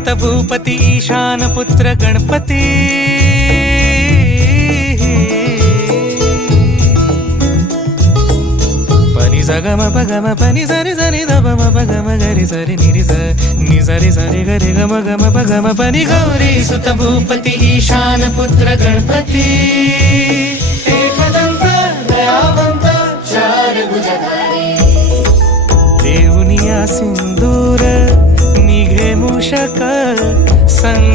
सुत भूपती ईशान पुत्र गणपती पनी सगम पगम पनी सरी सरी दब म पगम गरी सरी निरी स नि सरी सरी गरी गम गम पगम पनी गौरी सुत भूपती ईशान पुत्र गणपती एकदंत दयावंत चार भुजधारी देऊनिया सिंदूर निघे मूषक संग